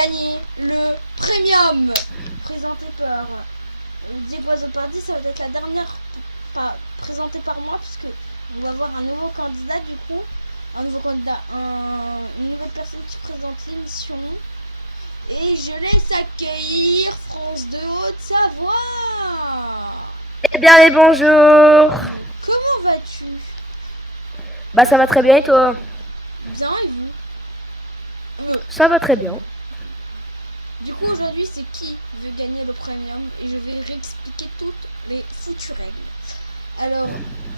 gagner le premium présenté par Diego Azopardi. Ça va être la dernière présentée par moi, puisque on va avoir un nouveau candidat du coup. Un nouveau candidat, une nouvelle personne qui présente l'émission. Et je laisse accueillir France 2 Haute-Savoie. Eh bien les bonjours. Comment vas-tu? Bah ça va très bien et toi? Bien, et vous? Ça va très bien. Du coup aujourd'hui c'est qui veut gagner le premium et je vais réexpliquer toutes les foutues règles. Alors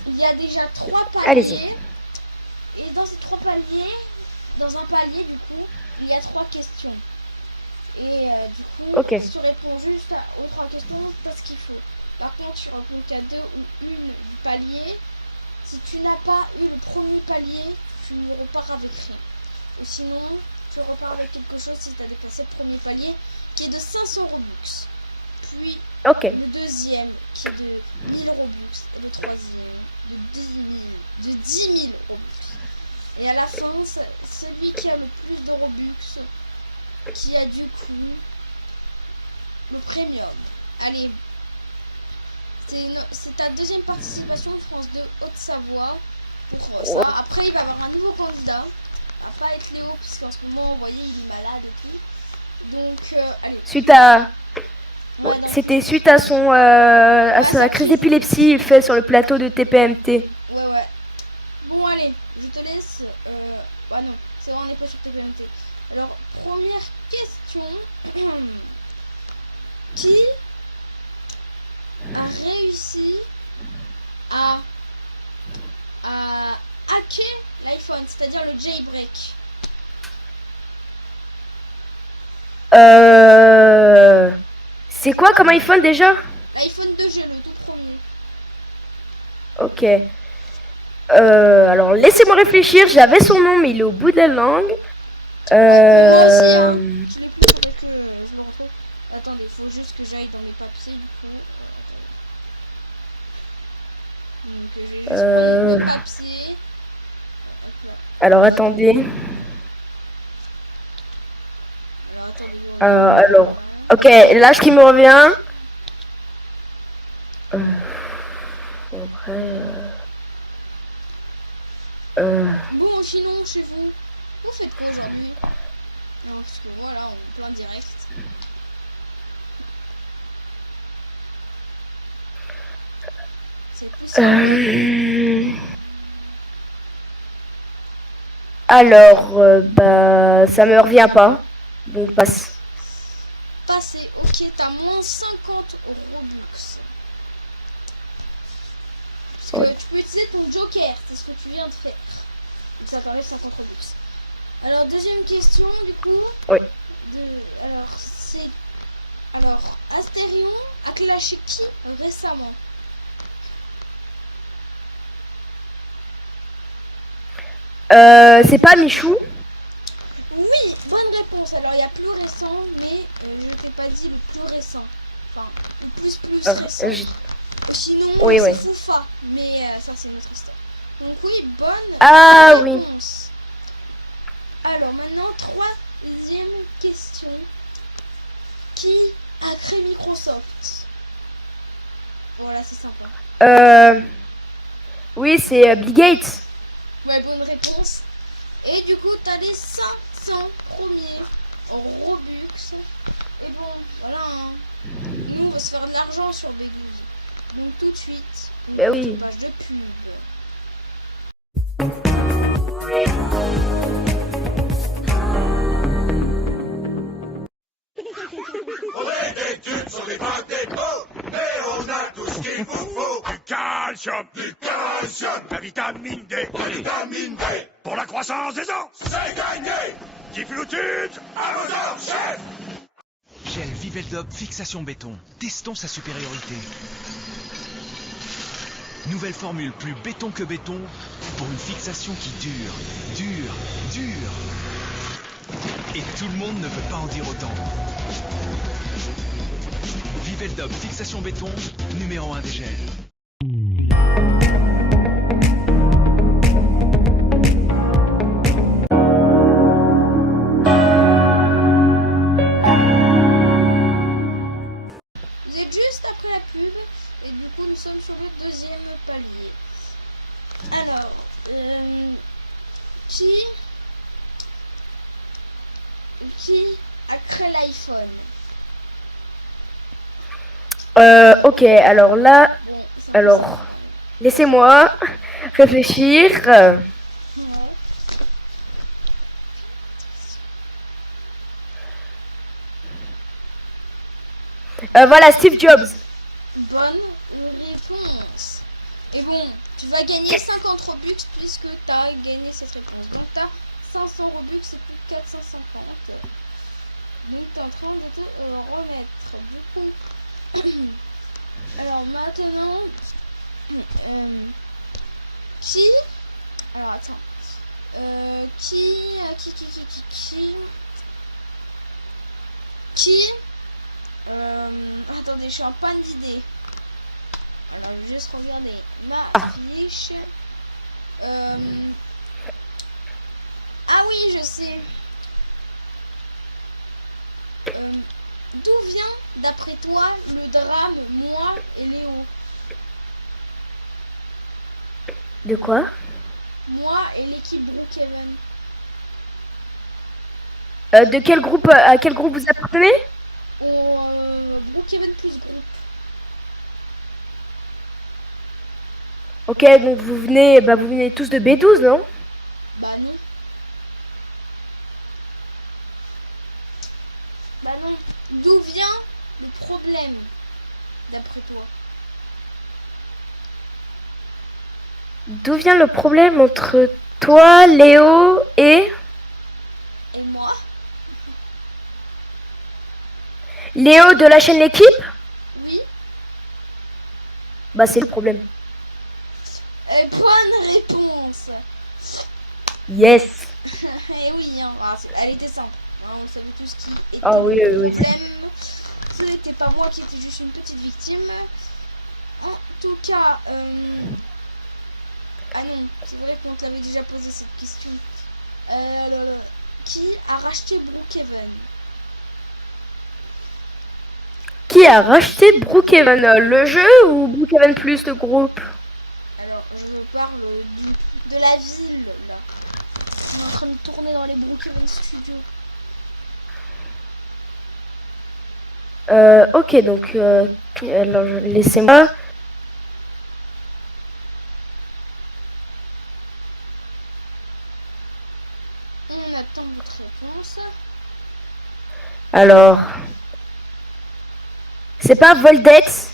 il y a déjà 3 paliers. Allez-y. Et dans ces 3 paliers, dans un palier du coup, il y a 3 questions. Et du coup, Ok. si tu réponds juste aux 3 questions, t'as ce qu'il faut. Par contre, sur un bloc à 2 ou une du palier, si tu n'as pas eu le premier palier, tu ne repars avec rien. Ou sinon, tu repars avec quelque chose si tu as dépassé le premier palier, qui est de 500 Robux. Puis le deuxième, qui est de 1000 Robux. Et le troisième, de 10 000 Robux. Et à la fin, celui qui a le plus de Robux, qui a du coup le premium. Allez, c'est ta deuxième participation de France 2 Haute-Savoie pour ça. Après, il va y avoir un nouveau candidat. Il va pas être Léo, puisqu'en ce moment, vous voyez, il est malade et tout. Donc, allez. C'était suite à à sa crise d'épilepsie faite sur le plateau de TPMT. Ouais. Bon, allez, je te laisse. Ah non, c'est vrai, on n'est pas sur TPMT. Alors, première question. Qui a réussi à hacker l'iPhone, c'est-à-dire le jailbreak? C'est quoi comme iPhone déjà? L'iPhone 2G, le tout premier. Ok. Alors laissez-moi réfléchir, j'avais son nom mais il est au bout de la langue. Moi aussi, hein. Je l'ai plus, que je le retrouve. Attendez, il faut juste que j'aille dans les papiers du coup. Donc je vais juste prendre le papier. Alors attendez. Alors, ok, là ce qui me revient. Bon, sinon chez vous, vous faites quoi aujourd'hui? Non, parce que moi là, on est plein direct. Alors, bah, ça me revient pas. Donc passe. Passé, ok, t'as moins 50 Robux. Parce que tu peux utiliser ton joker, c'est ce que tu viens de faire. Donc ça permet 50 Robux. Alors, deuxième question, du coup. Oui. Alors, Astérion a clashé qui récemment? C'est pas Michou? Oui, bonne réponse. Alors, il y a plus récent, mais je ne t'ai pas dit le plus récent. Enfin, le plus récent. Sinon, c'est Foufa, mais ça, c'est notre histoire. Donc, oui, bonne réponse. Alors, maintenant, troisième question. Qui a créé Microsoft? Voilà, c'est sympa. Oui, c'est Bill Gates. Ouais, bonne réponse. Et du coup, t'as les 500 premiers en Robux. Et bon, voilà. Nous, on va se faire de l'argent sur B12. Donc, tout de suite, on va faire une page de pub. On est des tubes sur les bacs des pots, mais on a tout ce qu'il vous faut. Du calcium, la vitamine D, pour la croissance des os, c'est gagné. Difflutude à vos ordres, chef. Gel Viveldop Fixation Béton. Testons sa supériorité. Nouvelle formule plus béton que béton pour une fixation qui dure. Et tout le monde ne peut pas en dire autant. Viveldop Fixation Béton, numéro 1 des gels. Qui a créé l'iPhone? Ok, alors là, Bon, c'est alors, laissez-moi réfléchir. Ouais. Voilà, Steve Jobs. Bonne réponse. Et bon, tu vas gagner 50 Robux puisque tu as gagné cette réponse. Donc tu as 500 Robux et plus de 450. Donc tu es en train de te remettre. Du coup, alors maintenant, qui... Alors attends. Qui attendez, je suis en panne d'idées. Alors, je vais juste regarder ma fiche. Ah oui, je sais. D'où vient, d'après toi, le drame, moi et Léo? De quoi? Moi et l'équipe Brookhaven. De quel groupe, à quel groupe vous appartenez? Au Brookhaven plus groupe. Ok, donc vous venez tous de B12, non? Bah non. Bah non. D'où vient le problème, d'après toi? D'où vient le problème entre toi, Léo et... Et moi? Léo de la chaîne L'équipe? Oui. Bah c'est le problème. Bonne réponse. Yes. Et oui, hein, elle était simple. Hein, on savait tous qui était Ah oui, le oui, oui. problème. Ce n'était pas moi qui étais juste une petite victime. En tout cas, ah non, c'est vrai qu'on t'avait déjà posé cette question. Qui a racheté Brookhaven? Qui a racheté Brookhaven? Le jeu ou Brookhaven Plus, le groupe? Alors, je parle de la ville, là. On est en train de tourner dans les Brookhaven Studios. Ok, donc alors laissez-moi. On attend votre réponse. Alors, c'est pas Voldex?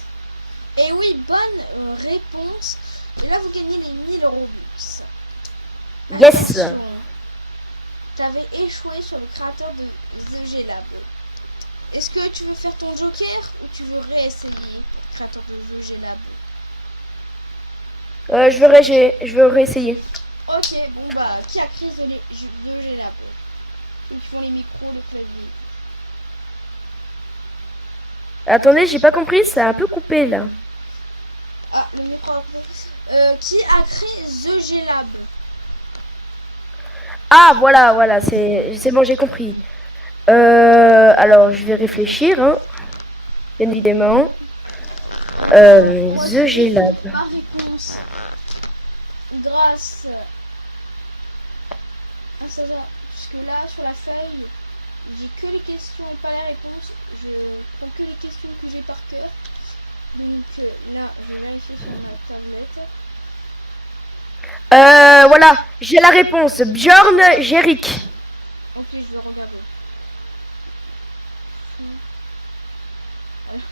Et oui, bonne réponse. Et là, vous gagnez les 1000 Robux. Yes. Tu avais échoué sur le créateur de The G-Lab. Est-ce que tu veux faire ton joker ou tu veux réessayer le créateur de The G-Lab? Je veux réessayer. Ok, bon bah, qui a créé The G-Lab? Ceux qui font les micros, le clavier. Attendez, j'ai pas compris, c'est un peu coupé là. Ah, le micro a coupé. Qui a créé The G-Lab? Ah voilà, c'est bon, j'ai compris. Alors je vais réfléchir, hein, bien évidemment. Moi, The G-Lab. ma réponse grâce à ça, puisque là sur la feuille j'ai que les questions, pas les réponses, je prends que les questions que j'ai par cœur. Donc là je vais vérifier sur ma tablette. Voilà, j'ai la réponse. Bjorn Gerick. Ok, je vais regarder.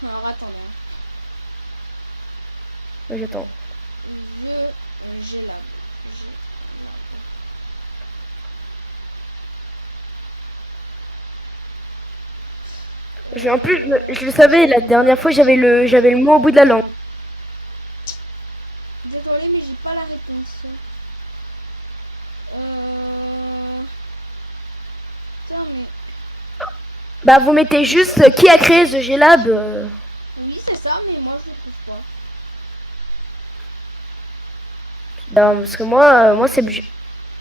Alors attendez. J'attends. J'ai là. En plus, je le savais, la dernière fois, j'avais le mot au bout de la langue. Désolé, mais j'ai pas la réponse. Putain, mais... Bah, vous mettez juste qui a créé The G-Lab. Oui, c'est ça, mais moi je le trouve pas. Non, parce que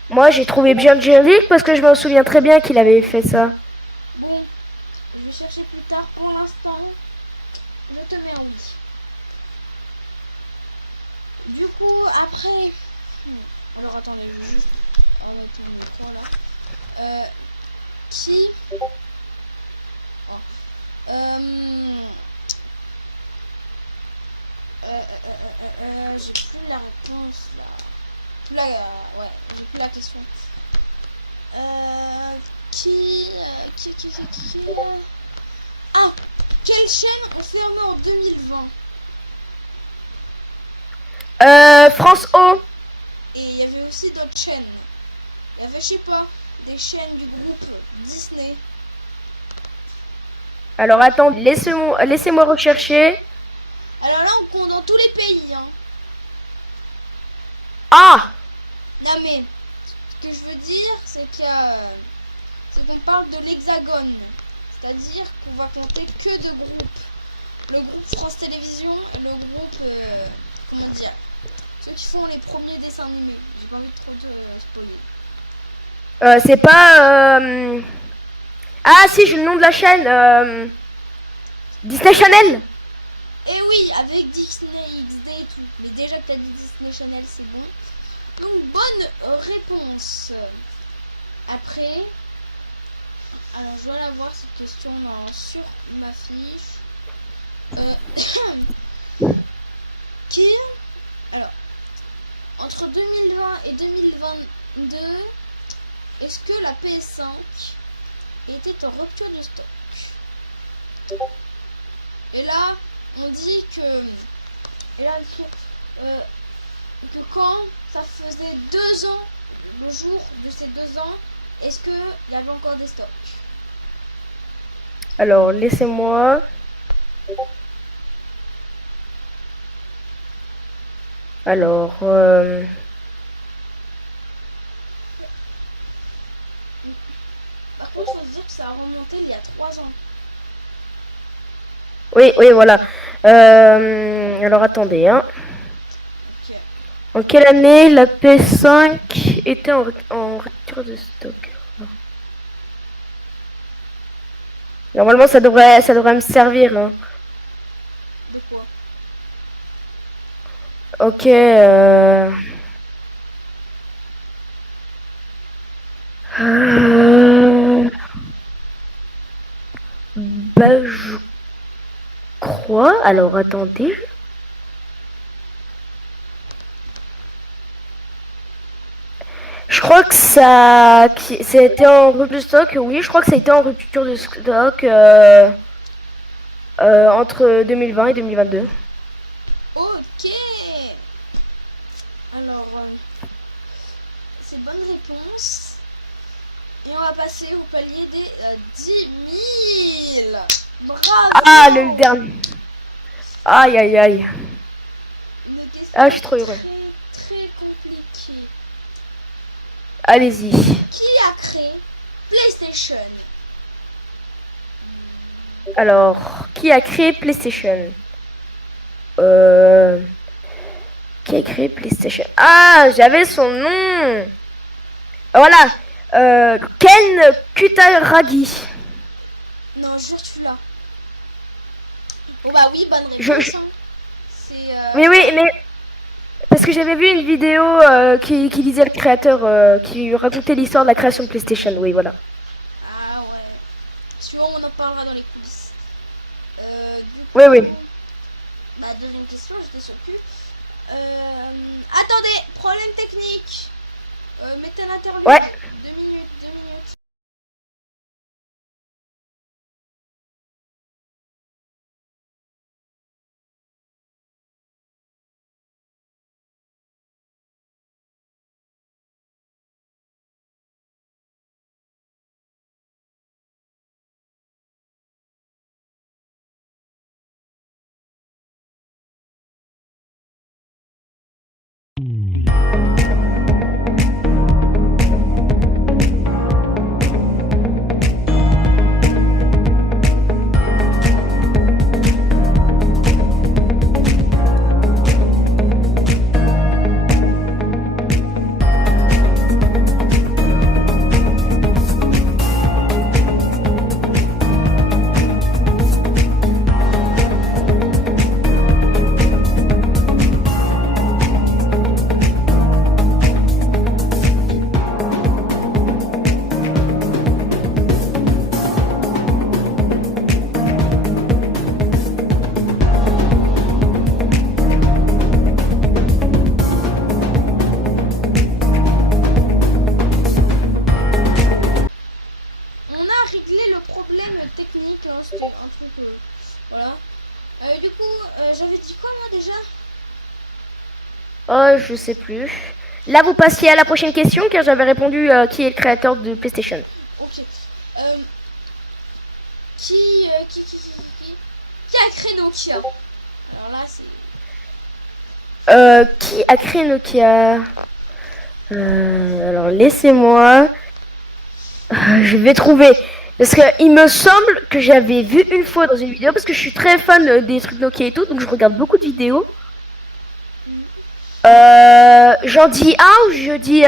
moi, j'ai trouvé bien Gerick parce que je me souviens très bien qu'il avait fait ça. Bon, je vais chercher plus tard. Pour l'instant, je te mets en oui. Du coup, après... Alors attendez, je vais juste remettre mon écran là. Qui Ah, quelle chaîne ont fermé en 2020? France O. Et il y avait aussi d'autres chaînes. Il y avait, je sais pas, des chaînes du groupe Disney. Alors attends, laissez-moi rechercher. Alors là, on compte dans tous les pays. Hein. Ah! Non mais, ce que je veux dire, c'est c'est qu'on parle de l'Hexagone. C'est-à-dire qu'on va compter que deux groupes. Le groupe France Télévisions et le groupe, comment dire, ceux qui font les premiers dessins animés. J'ai pas envie de trop de spoiler. C'est pas... Ah si, j'ai le nom de la chaîne. Disney Channel. Et oui, avec Disney XD et tout. Mais déjà que t'as dit Disney Channel, c'est bon. Donc, bonne réponse. Après, alors je dois la voir cette question sur ma fiche. Qui, alors, entre 2020 et 2022, est-ce que la PS5 était en rupture de stock? Et là, on dit que, que quand ça faisait 2 ans, le jour de ces 2 ans, est-ce qu'il y avait encore des stocks? Alors, laissez-moi... Alors... Par contre, il faut se dire que ça a remonté il y a 3 ans. Oui, voilà. Alors, attendez, hein. Ok. En quelle année la PS5 était en rupture de stock? Normalement, ça devrait me servir, hein. De quoi? Ok, Bah, je crois... Alors, attendez. Je crois que c'était en rupture de stock. Oui, je crois que ça a été en rupture de stock entre 2020 et 2022. Ok. Alors, c'est bonne réponse. Et on va passer au palier des 10 000. Bravo. Ah, le dernier. Aïe, aïe, aïe. Une question Ah, je suis trop heureux. très compliquée. Allez-y. Qui a créé PlayStation? Alors, qui a créé PlayStation? Qui a créé PlayStation? Ah, j'avais son nom. Voilà. Ken Kutaragi. Non, jure, tu l'as. Oh bah oui, bonne Je- réponse. Hein. C'est... Oui, mais... Parce que j'avais vu une vidéo qui disait le créateur, qui racontait l'histoire de la création de PlayStation. Oui, voilà. Ah ouais. Suivant, on en parlera dans les coulisses. Du coup, Oui. bah, deuxième question, j'étais sur le cul. Attendez, problème technique. Mettez un interlude. Ouais. 2 minutes, 2 minutes. c'était un truc... voilà. Du coup, j'avais dit quoi moi déjà? Oh, je sais plus. Là, vous passiez à la prochaine question car j'avais répondu qui est le créateur de PlayStation. Ok. Qui a créé Nokia? Alors là, c'est... Qui a créé Nokia? Alors, laissez-moi. Je vais trouver. Parce que il me semble que j'avais vu une fois dans une vidéo, parce que je suis très fan des trucs Nokia et tout, donc je regarde beaucoup de vidéos. J'en dis un ou je dis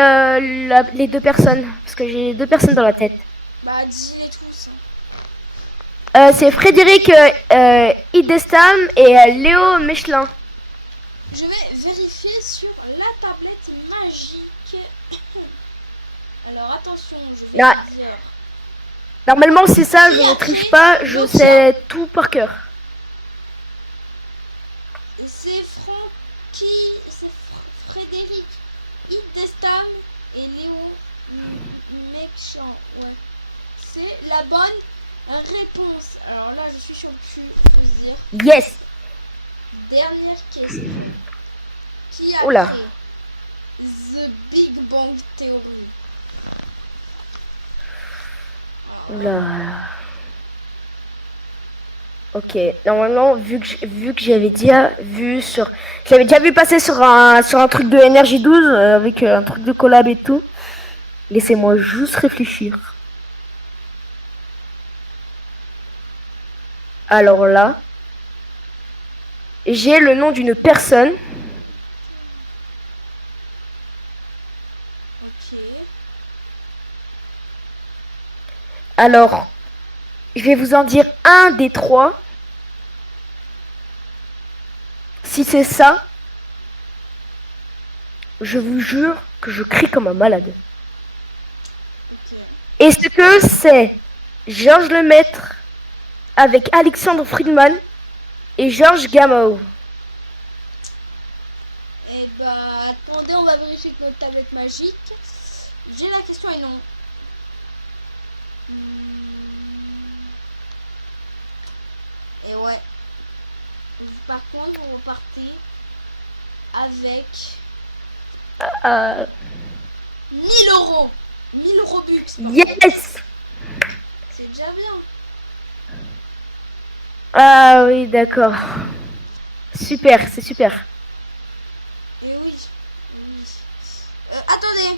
les deux personnes? Parce que j'ai deux personnes dans la tête. Bah, dis-les tous. C'est Frédéric Idestam et Léo Mechelin. Je vais vérifier sur la tablette magique. Alors attention, je vais Ah. te dire. Normalement, c'est ça, je ne triche pas, je sais tout par cœur. C'est Frédéric Idestam et Léo Mechelin. Ouais. C'est la bonne réponse. Alors là, je suis sur le cul, faut se dire. Yes. Dernière question. Qui a Oula. créé The Big Bang Theory? Oula. Ok, normalement, vu que j'avais déjà vu sur... J'avais déjà vu passer sur un truc de Energy 12 avec un truc de collab et tout. Laissez-moi juste réfléchir. Alors là, j'ai le nom d'une personne. Ok. Alors, je vais vous en dire un des trois. Si c'est ça, je vous jure que je crie comme un malade. Ok. Est-ce que c'est Georges Lemaître avec Alexandre Friedman et Georges Gamow? Eh bah, attendez, on va vérifier avec notre tablette magique. J'ai la question et non. Et ouais. Par contre, vous repartez avec 1000 euros. 1000 Robux. Yes! C'est déjà bien. Ah oui, d'accord. Super, c'est super. Et oui. Attendez.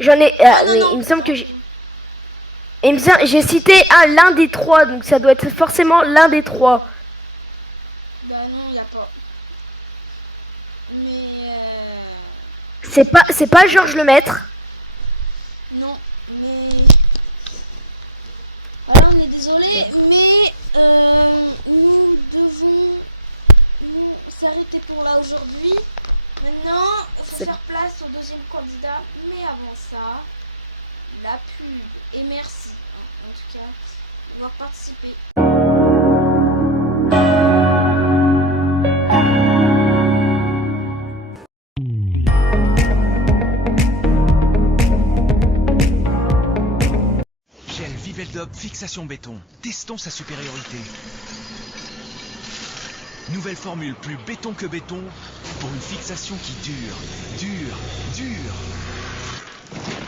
J'en ai... Non, mais non. il me semble que j'ai... j'ai cité l'un des trois, donc ça doit être forcément l'un des trois. Bah non, y a pas. Mais C'est pas Georges Lemaître. non, mais alors on est désolé, mais nous devons nous s'arrêter pour là aujourd'hui. Maintenant, il faut faire place au deuxième candidat, mais avant ça, la pub. Et merci, en tout cas, d'avoir participé. Gel Viveldop Fixation Béton. Testons sa supériorité. Nouvelle formule plus béton que béton pour une fixation qui dure, dure, dure.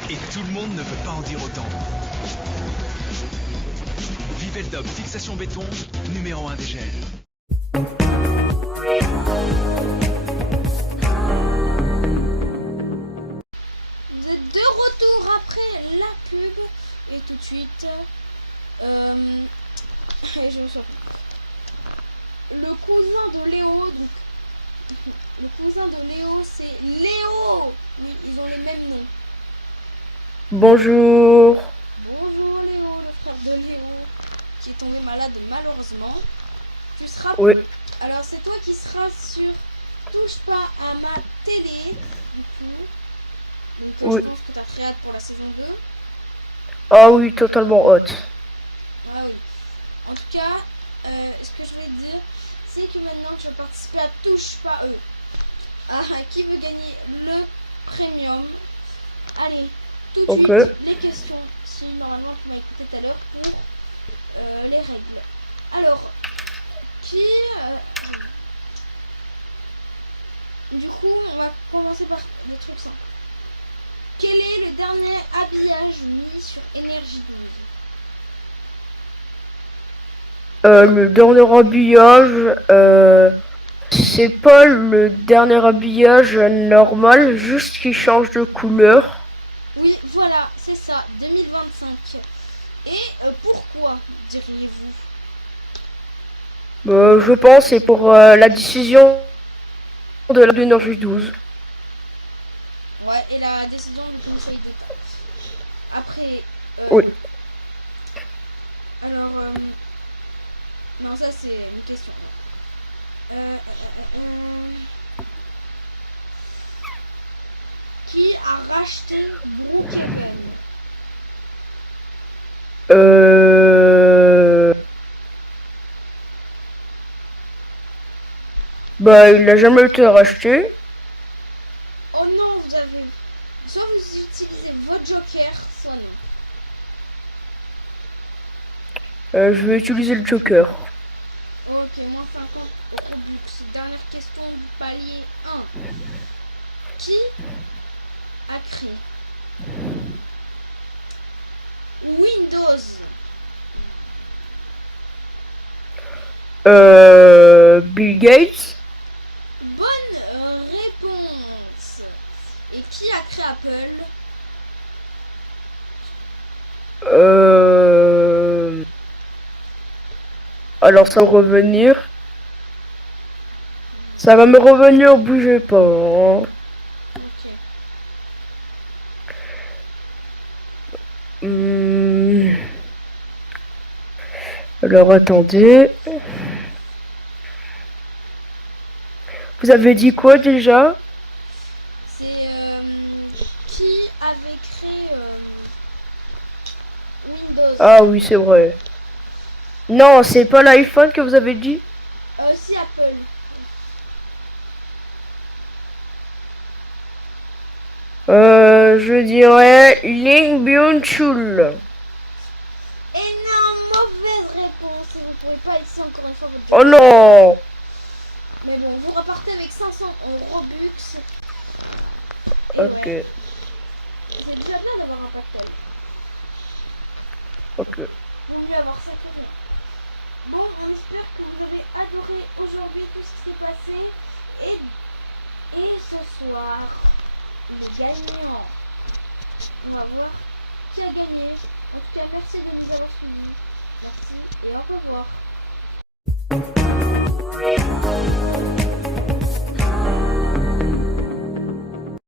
Et tout le monde ne peut pas en dire autant. Viveldop Fixation Béton, numéro 1 des gels. Vous êtes de retour après la pub et tout de suite, je me sens. Le cousin de Léo, donc le cousin de Léo, c'est Léo. Oui, ils ont les mêmes noms. Bonjour. Bonjour Léo, le frère de Léo, qui est tombé malade malheureusement. Tu seras. Oui. Alors c'est toi qui seras sur Touche pas à ma télé, du coup. Donc, Oui. je pense que tu as très hâte pour la saison 2. Ah oui, totalement hot. Ah oui. En tout cas, ce que je voulais te dire, c'est que maintenant tu vas participer à Touche pas eux. Ah, qui veut gagner le premium? Allez, tout de Ok. suite, les questions aussi, normalement, tu m'as écouté tout à l'heure pour les règles. Alors, du coup, on va commencer par des trucs simples. Quel est le dernier habillage mis sur Énergie 12? Le dernier habillage, c'est pas le dernier habillage normal, juste qu'il change de couleur. Oui, voilà, c'est ça, 2025. Et pourquoi, diriez-vous? Je pense c'est pour la décision de la d'énergie 12. Ouais, et la décision du Conseil d'État. Après, Oui. alors, non, ça c'est une question. Qui a racheté Brookhaven? Il n'a jamais été racheté. Oh non, vous avez... Soit vous utilisez votre joker, soit non. Je vais utiliser le Joker. Ok, moins 50 au Robux. Dernière question du palier 1. Qui a créé Windows? Bill Gates. Bonne réponse. Et qui a créé Apple? Alors ça va me revenir. Ça va me revenir, bougez pas. Hein. Ok. Alors attendez. Vous avez dit quoi déjà? C'est qui avait créé Windows? Ah oui, c'est vrai. Non, c'est pas l'iPhone que vous avez dit? Si, Apple. Je dirais Ling Byung-chul. Et non, mauvaise réponse. Et vous pouvez pas ici encore une fois votre Oh joker. non! Mais bon, vous repartez avec 500 Robux. Et Ok, ouais, c'est déjà bien d'avoir un partage. ok. Vaut mieux avoir 5 euros. Bon, on espère que vous avez adoré aujourd'hui tout ce qui s'est passé. Et ce soir, le gagnant. On va voir qui a gagné. En tout cas, merci de nous avoir suivis. Merci et au revoir.